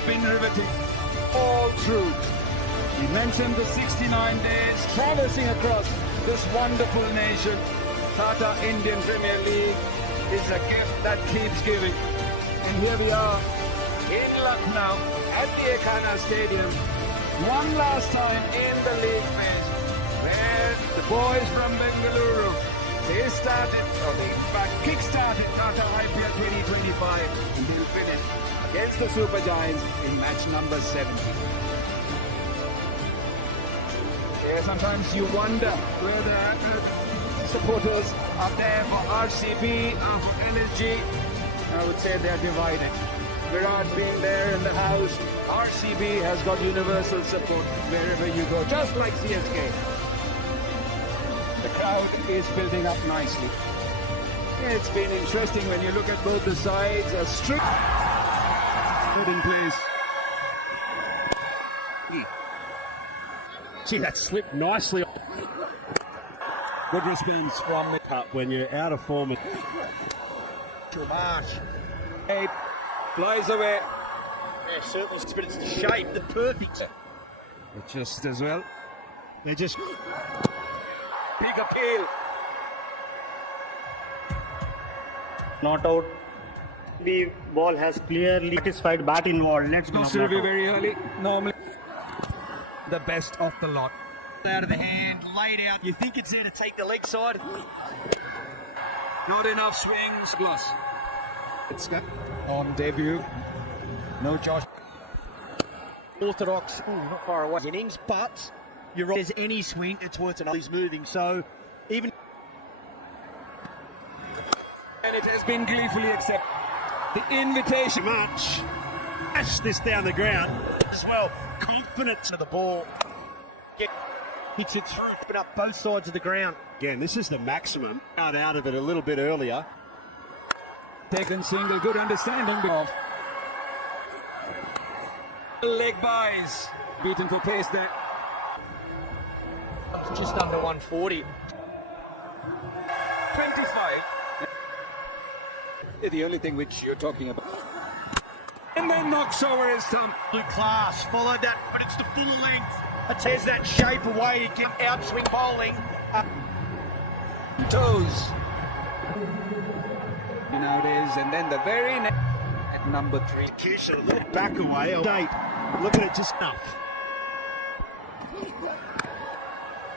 It's been riveting all through. He mentioned the 69 days traversing across this wonderful nation. Tata Indian Premier League is a gift that keeps giving. And here we are in Lucknow at the Ekana Stadium. One last time in the league match where the boys from Bangalore, they started, or they in fact kick-started Tata IPL 2025 and they'll finish against the Super Giants in match number 70. Yeah, sometimes you wonder where the supporters are there for RCB or for LSG. I would say they're divided. Virat being there in the house, RCB has got universal support wherever you go, just like CSK. The crowd is building up nicely. Yeah, it's been interesting when you look at both the sides. A strict in place. See, that slipped nicely. Good response from the cup when you're out of form. Marsh. Hey, flies away. Yeah, certainly, but it's the shape, the perfect. It's just as well. They just Big appeal. Not out. The ball has clearly satisfied bat involved. Let's go. Should be very early. Normally, the best of the lot. out of the hand, laid out. You think it's there to take the leg side? Not enough swings. Plus, it's got on debut. No Josh. Orthodox, not far away innings, but you're right. If there's any swing, it's worth another. He's moving, so even. And it has been gleefully accepted. The invitation Much. Smash this down the ground as well. Confidence of the ball. Hits it through, open up both sides of the ground. Again, this is the maximum. Out of it a little bit earlier. Taken single, good understanding of. Leg buys. Beaten for pace there. Just under 140. 25. The only thing which you're talking about. And then knocks over his thumb. Good class, followed that, but it's the full length. It tears that shape away again. Outswing bowling. Toes. Nowadays, and then the very next at number 3. Execution, a little back away. Date. Look at it, just enough.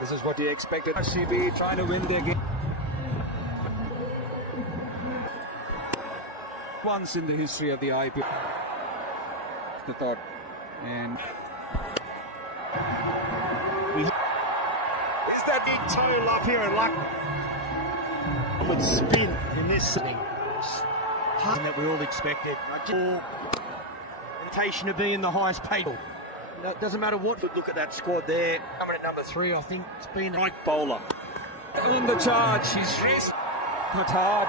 This is what he expected. RCB trying to win their game. Once in the history of the IPL. The thought. And is that big toe up here and luck would spin in this thing that we all expected. Invitation to be in the highest paid. No, it doesn't matter what. Look at that squad there. Coming at number 3, I think it's been a right bowler. On the charge, he's raced. Cut hard,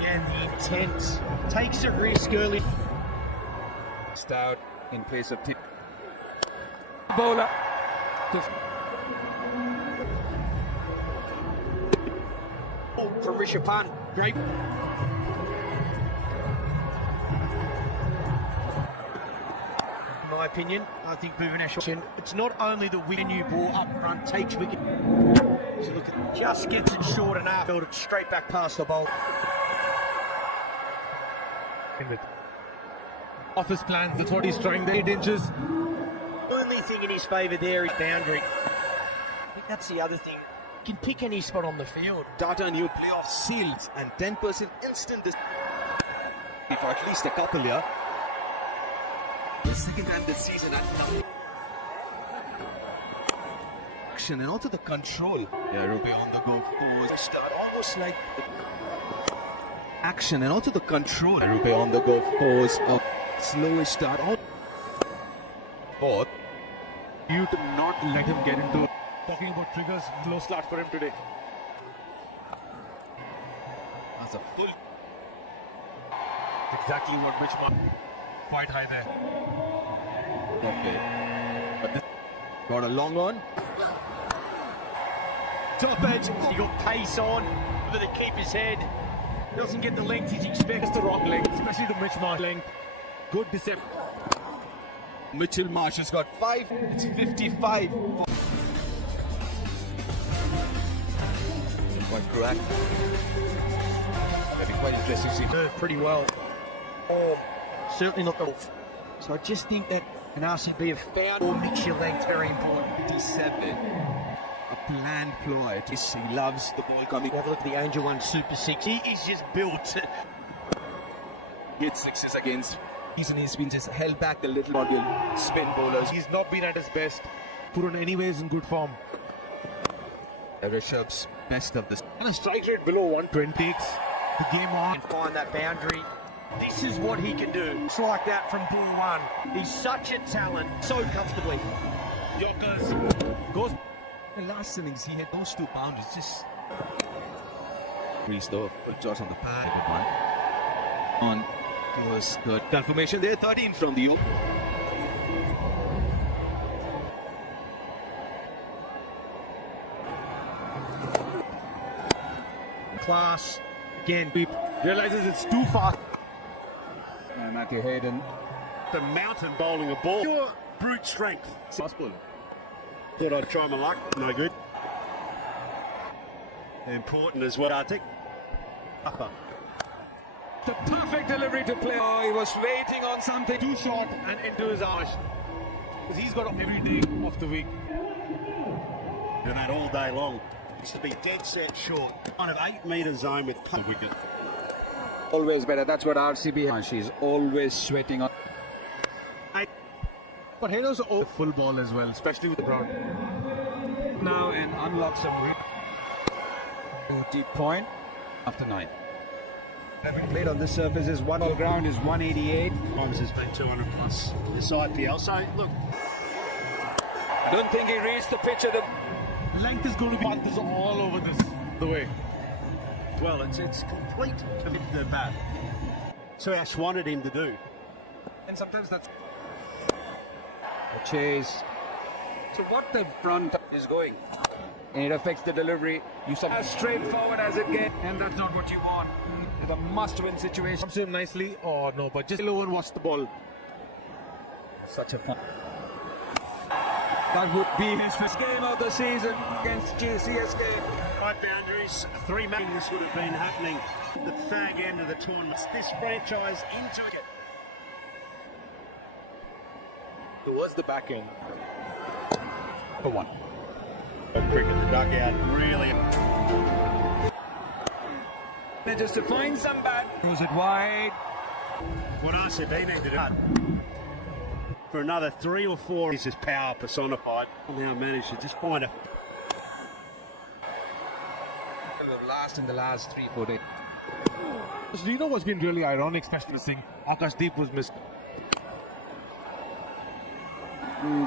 and the intent takes a risk early. Stout in place of Tim. Bowler. From Rishab. Great. In my opinion, I think Bhuvaneshwar, it's not only the new ball up front takes wicket. So look at just gets it short enough, filled it straight back past the bowl. Office plans, that's what he's trying to 8 inches. Only thing in his favour there is boundary. I think that's the other thing. You can pick any spot on the field. Tata new playoff sealed and 10% instant for at least a couple here. The second time this season at action and also the control. Yeah, Ruby on the go forward. Start almost like action and also the control. Ruby on the go pose of slowish start out. Fourth. You to not let him get into it. Talking about triggers, slow start for him today. That's a full. Exactly what Mitch wants. Quite high there. Okay. But this got a long on. Top edge, he got pace on over the keeper's head. Doesn't get the length he's expected. It's the wrong length, especially the Mitch Marsh length. Good deception. Mitchell Marsh has got 5. It's 55. Quite proactive. That'd be quite interesting to see. Pretty well. Oh, certainly not the. So I just think that an RCB have found or Mitchell length very important. 57. A planned ploy. He loves the ball coming. Have a look at the Angel One Super 6. He is just built. Hit sixes against. He's been just held back a little by spin bowlers. He's not been at his best. Purun anyways in good form. Rishab's best of this. And a strike rate below 120 takes the game on. And find that boundary. This is what he can do. It's like that from ball one. He's such a talent, so comfortably. Yorkers goes. The last innings he had those 2 boundaries. Just restore full shots on the pad. On it was good confirmation there. 13 from the open. Class. Again, he realizes it's too far. Matthew Hayden. The mountain bowling a ball. Pure brute strength. Possible. Thought I'd try my luck. No good. Important as well. Arctic. Upper. The perfect delivery to play. Oh, he was waiting on something. Too short and into his arse. Because he's got every day of the week. Doing that all day long. Used to be dead set short. On an 8 metre zone with punt wicket. Always better. That's what RCB has. She's always sweating on. But Hayden's all full ball as well, especially with the ground. Now and unlock some deep point after 9. Having played on this surface is one all ground is 188. Times has been 200 plus this IPL. So look, I don't think he reached the pitch at the. Length is going to be this all over the way. well, it's complete commit to that. So Ash wanted him to do. And sometimes that's a chase. So what the front is going, and it affects the delivery. You as straightforward as it gets, and that's not what you want. It's a must-win situation. Comes in nicely, or no, but just low and watch the ball. Such a fun. That would be his first game of the season against CSK. 5 boundaries, 3 matches. This would have been happening at the fag end of the tournament. This franchise into it. Towards the back end. For 1. Cricket, the dugout, really. Just to find some bat. Throws it wide. What RCB need to do for another 3 or 4 is his power personified. Now managed to just find a. Last in the last 3-4 days. You know what's been really ironic, especially this thing? Akashdeep was missed.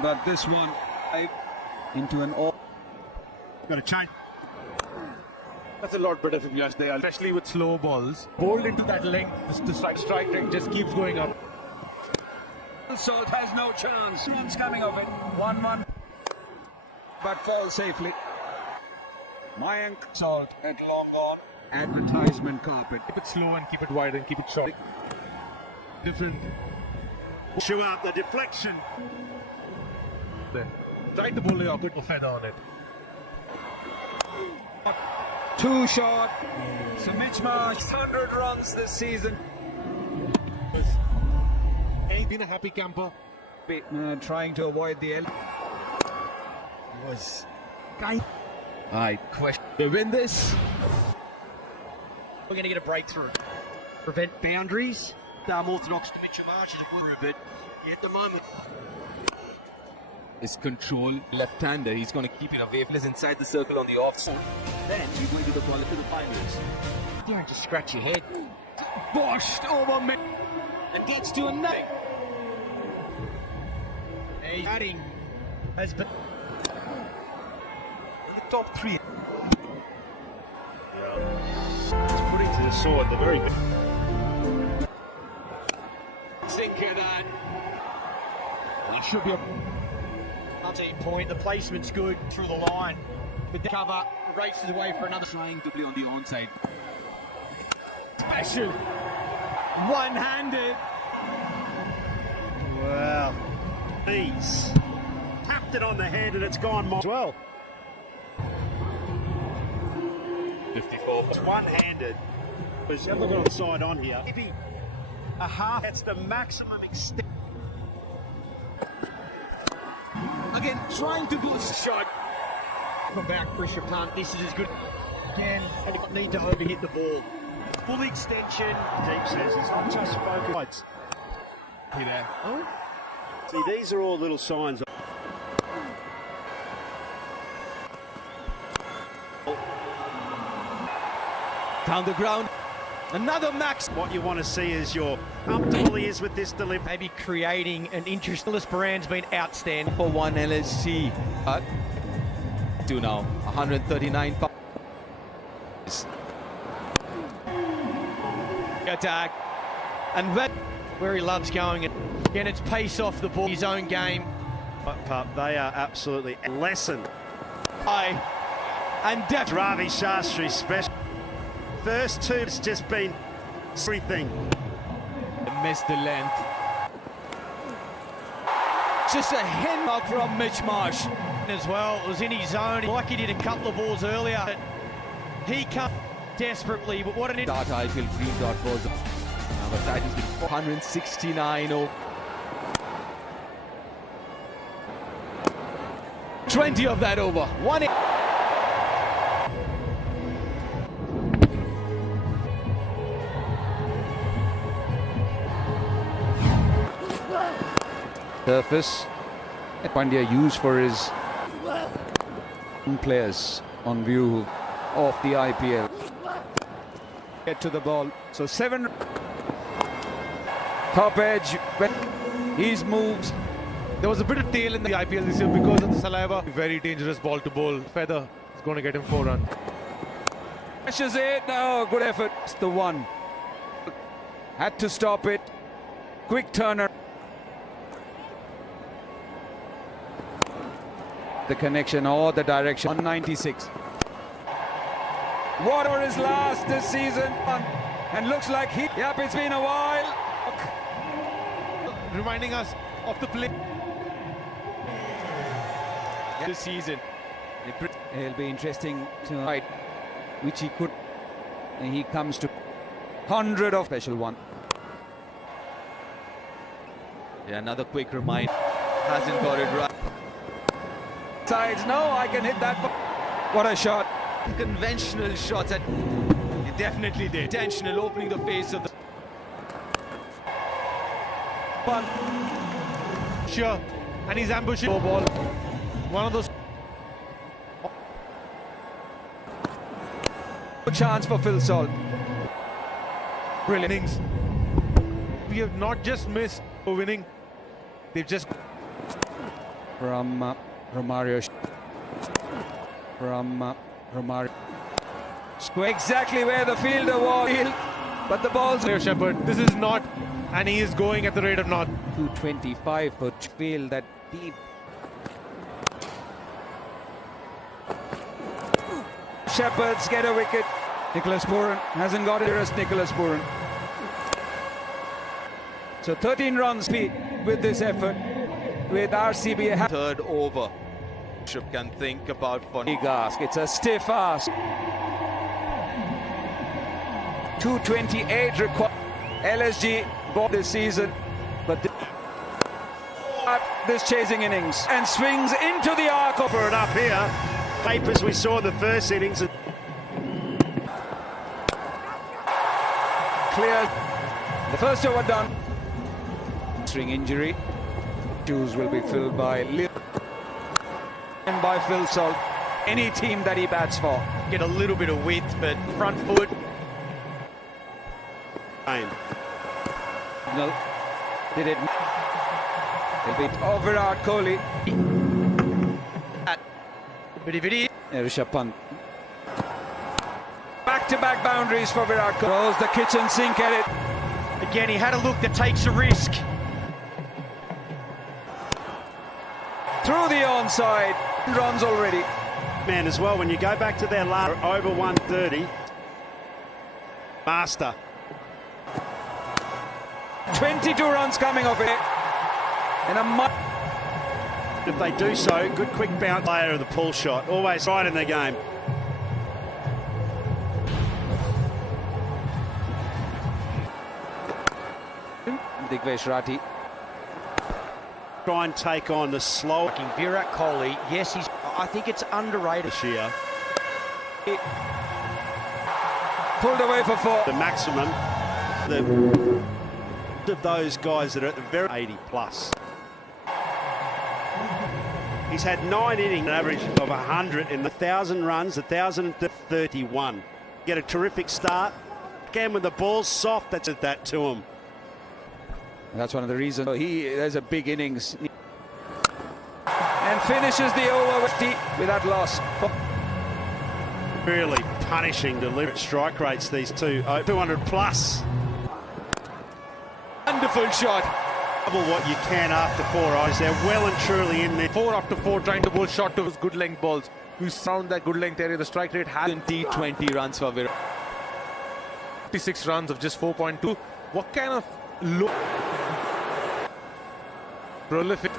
But this one into an all. Got to change. That's a lot better from yesterday, especially with slow balls. Bowled into that length, the strike rate just keeps going up. Salt has no chance. Runs coming of it. 1-1. But falls safely. Mayank Salt at long on. Advertisement carpet. Keep it slow and keep it wide and keep it short. Different. Show out the deflection. There. Tried to bowl it up, put a feather on it. Too short. So Mitch Marsh, 100 runs this season. Ain't been a happy camper. Trying to avoid the L. Was I question. They win this. We're going to get a breakthrough. Prevent boundaries. Orthodox to Mitchell Marsh is a good bit. At the moment. his control left-hander. He's going to keep it away from us inside the circle on the offside. Then you're going to the ball into the finals. You don't just scratch your head. Washed over me. And gets to a nothing. Hey, batting has been In the top 3. It's putting to the sword the very big. Sinker that. Well, it should be a point. The placement's good through the line. With the cover, races away for another. Trying to play on the onside. Special. One-handed. Wow. ease. Tapped it on the head and it's gone as well. 54. It's one-handed. There's never got side on here. Maybe a half. That's the maximum extent. Again, trying to do a shot. Come back, Rishab pant. This is as good. Again, and you need to overhit the ball. Full extension. Deep says it's not just focus. Here. Oh. See, these are all little signs. Down the ground. Another max. What you want to see is your comfortable he is with this delivery. Maybe creating an interest. This brand's been outstanding. For one LSG. Two now. 139 pounds. Attack. And where he loves going. Again, it's pace off the ball. His own game. But they are absolutely a lesson. And definitely Ravi Shastri special. First two, it's just been everything. Missed the length. Just a hand mark from Mitch Marsh. as well. It was in his zone. Like he did a couple of balls earlier. He come desperately, but what an... Dart IPL green dot was. But that has been 169 or 20 of that over. One. Surface that Pandya used for his players on view of the IPL. Get to the ball. So 7 top edge. He's moved. There was a bit of tail in the IPL this year because of the saliva. Very dangerous ball to bowl. Feather is going to get him 4 runs. Pressures it. No, good effort. It's the one. Had to stop it. Quick turner. The connection or the direction. 196. Whatever his last this season, and looks like he. Yep, it's been a while. Reminding us of the play This season. It'll be interesting tonight, which he could. And he comes to 100 of special one. Yeah, another quick reminder. Hasn't got it right. Sides, no, I can hit that. What a shot. Conventional shots at. He definitely did. Intentional opening the face of the. But sure, and he's ambushing the ball. One of those. Chance for Phil Salt. Brilliant innings. We have not just missed for winning. They've just From Romario. From Romario. Square exactly where the fielder was. But the ball's clear Shepherd. This is not, and he is going at the rate of not. 225 for field that deep. Shepherds get a wicket. Nicholas Pooran hasn't got it. Rest Nicholas Pooran. So 13 runs with this effort. With RCB. Third over. Rishab can think about for. Big ask. It's a stiff ask. 228 required. LSG bought this season, but this chasing innings and swings into the arc of It up here. Papers we saw in the first innings. Clear. The first over done. String injury. Shoes will be filled by Lil and by Phil Salt. Any team that he bats for. get a little bit of width, but front foot. No, did it? It'll be Virat Kohli. But if it is, Rishab pant. Back-to-back boundaries for Virat Kohli. Throws the kitchen sink at it. again, he had a look that takes a risk. Through the onside. Runs already. Man, as well, when you go back to their last over 130. Master. 22 runs coming off it. And a If they do so, good quick bounce player of the pull shot. Always right in the game. Digvesh Rathi. Try and take on the slow Virat Kohli, yes, I think it's underrated. this year. Pulled away for 4. The maximum of those guys that are at the very 80 plus. He's had 9 innings, an average of 100 in the 1,000 runs, 1,031. Get a terrific start. Again, when the ball's soft, that's that to him. That's one of the reasons there's a big innings. And finishes the over with that loss. Really punishing deliberate strike rates, these two. 200 plus. Wonderful shot. Double what you can after 4 eyes. They're well and truly in there. 4 after 4 trying to bowl short to those good length balls. You sound that good length area. The strike rate has 20 runs for Virat. 56 runs of just 4.2. What kind of look? Prolific.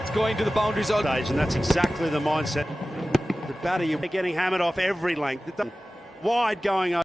It's going to the boundaries all Stage, and that's exactly the mindset. The batter, you're getting hammered off every length. Wide going over.